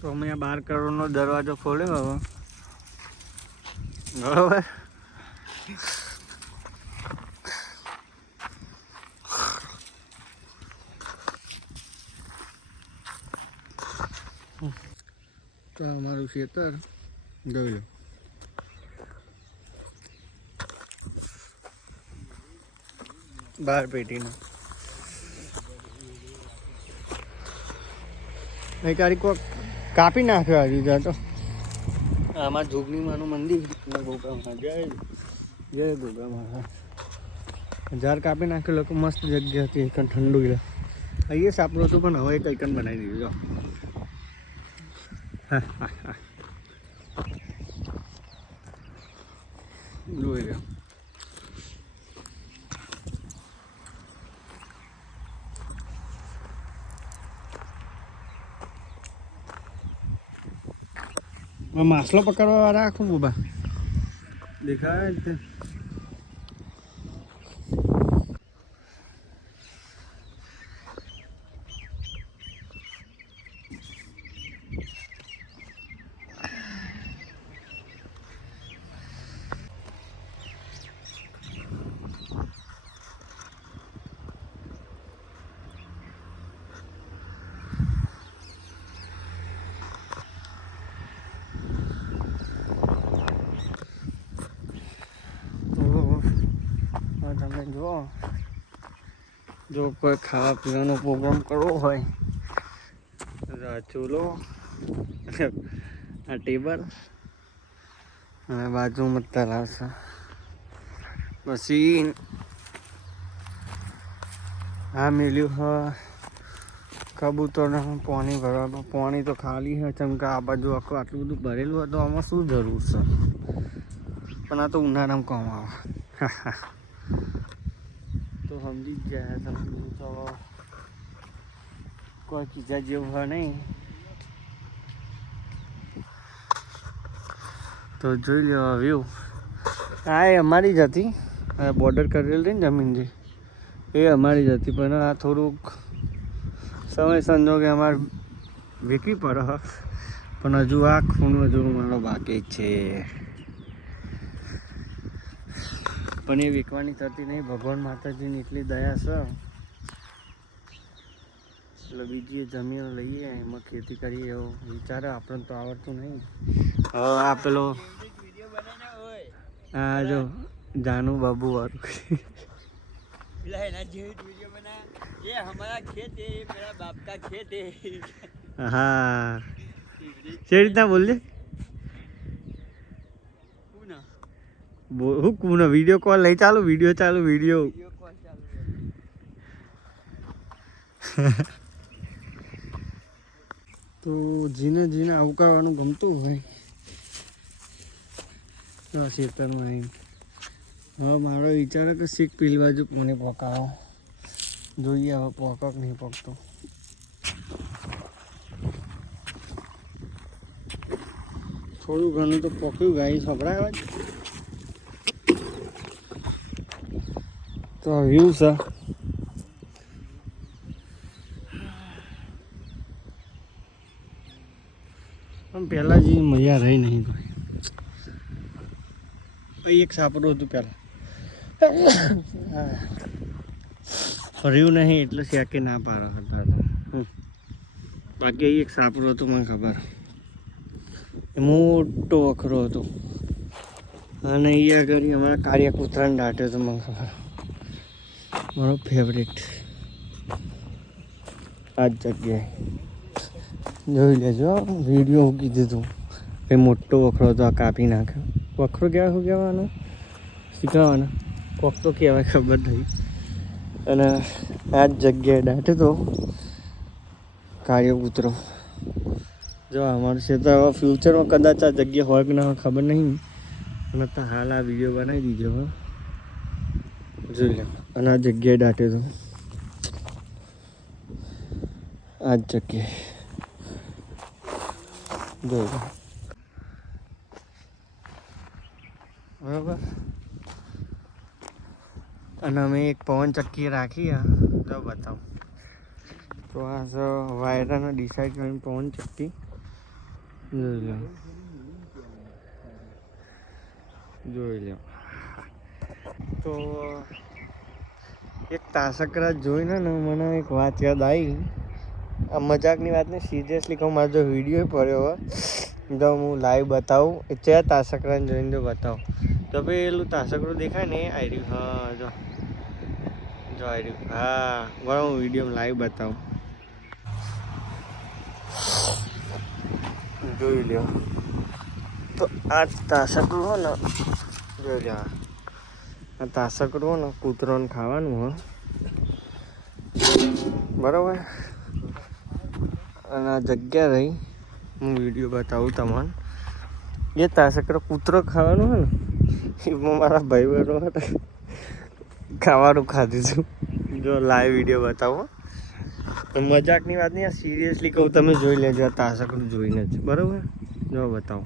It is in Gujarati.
તો અમે આ 12 કરોડનો દરવાજો ખોલ્યો હવે બરોબર. તો અમારું ખેતર જોઈ લો. બાર પેટીનું એક કોક કાપી નાખ્યો હજુ તો. આમાં જોગણીમાનું મંદિર ગોગામાં જય જય ગોગામાં. ઝાડ કાપી નાખ્યો લોકો. મસ્ત જગ્યા હતી એક ઠંડુ ગયેલા. અહીંયા સાપડું હતું પણ હવે એક આઈકન બનાવી દીધું. જોઈ લો. માછલો પકડવા વાળા આખું બોબા દેખાય તે. તમે જો કોઈ ખાવા પીવાનો પ્રોગ્રામ કરવો હોય આ ચૂલો, આ ટેબલ અને બાજુમાં તળાવ છે. પછી આ મેલ્યું હોય કબૂતરને પાણી ભરવા. પાણી તો ખાલી છે ચમકા આ બાજુ આખું આટલું બધું ભરેલું હોય તો આમાં શું જરૂર છે? પણ આ તો ઉનાળામાં કામ આવે. તો સમજી જ જાય તમે. તો કોઈ કીધા જેવું હોય નહીં. તો જોઈ લો વ્યૂ. આ એ અમારી જ હતી. આ બોર્ડર કરેલી હતી ને જમીન જે એ અમારી જ હતી. પણ આ થોડુંક સમય સંજોગે અમારે વેચવી પડે. પણ હજુ આ ખૂણો હજુ મારો બાકી છે. પણ એ વેચવાની થતી નહીં. ભગવાન માતાજીની એટલી દયા છે એટલે બીજી જમીન લઈએ એમાં ખેતી કરીએ એવો વિચારે. આપણને તો આવડતું નહીં. હવે આ પેલો હા જો જાનુ બાબુ વાળું હા જે રીતના બોલજે. હું કોનો વિડીયો કોલ નહીં ચાલુ? વિડીયો ચાલુ. વિડીયો તો જીને જીને અવકાવાનું ગમતું હોય તો આ ખેતરમાં આવી. હવે મારો વિચાર કે શીખ પેલી બાજુ મને પકાવો. જોઈએ હવે પકક નહીં પકતો. થોડું ઘણું તો પક્યું. ગાય સંભળાય જ. તો વ્યૂ છે. પણ પહેલાં જે મજા રહી નહીં. એક સાપડું હતું પહેલાં. ફર્યું નહીં એટલે શેકે ના પાડો હતા. બાકી એક સાપડું હતું મને ખબર. એ મોટો વખરો હતો. અને અહીંયા આગળ અમારા કાર્ય કૂતરાને દાટ્યો હતો. મને ખબર. મારો ફેવરેટ આ જ જગ્યાએ જોઈ લેજો. વિડીયો મૂકી દીધું. એ મોટો વખરો હતો. આ કાપી નાખ્યો. વખરો કહેવાય શું કહેવાનો શીખવાનો કોક તો કહેવાય ખબર નહીં. અને આ જ જગ્યાએ દાટે તો કાર્ય કૂતરો. જો અમારું ક્ષેત્ર હવે ફ્યુચરમાં કદાચ આ જગ્યા હોય કે ના હોય ખબર નહીં. અને તો હાલ આ વિડીયો બનાવી દીધો હવે જોઈ લો. અને આ જગ્યાએ દાટે તો આ જ જગ્યાએ જોઈ લો. બરાબર. અને અમે એક પવન ચક્કી રાખી. જો બતાવું તો આ વાયરાને ડિસાઈડ કરીને પવન ચક્કી જોઈ લો તો એક તાસકરા જોઈને ને મને એક વાત યાદ આવી. આ મજાકની વાત ને સિરિયસલી કહું, મારો જો વિડીયો પડ્યો હોય તો હું લાઈવ બતાવું. એ ત્યાં તાસકરાને જોઈને જો બતાવું તો પેલું તાસકરું દેખાય ને એ આવી રહ્યું. હા જો જો આવી રહ્યું. હા બરાબર, હું વિડીયો લાઈવ બતાવું. જોઈ લ્યો તો આ તાસકરું હોય ને, જોઈ લ્યો આ તાસકરું હોય ને કૂતરોને ખાવાનું હોય બરાબર. અને આ જગ્યા રહી, હું વિડીયો બતાવું તમને. એ તાસકરો કૂતરો ખાવાનું હોય ને, એમાં મારા ભાઈ બહેનો હતા ખાવાનું ખાધું હતું. જો લાઈવ વિડીયો બતાવો. મજાકની વાત નહીં, આ સિરિયસલી કહું, તમે જોઈ લેજો આ તાસકરું જોઈને જ બરાબર. જો બતાવો.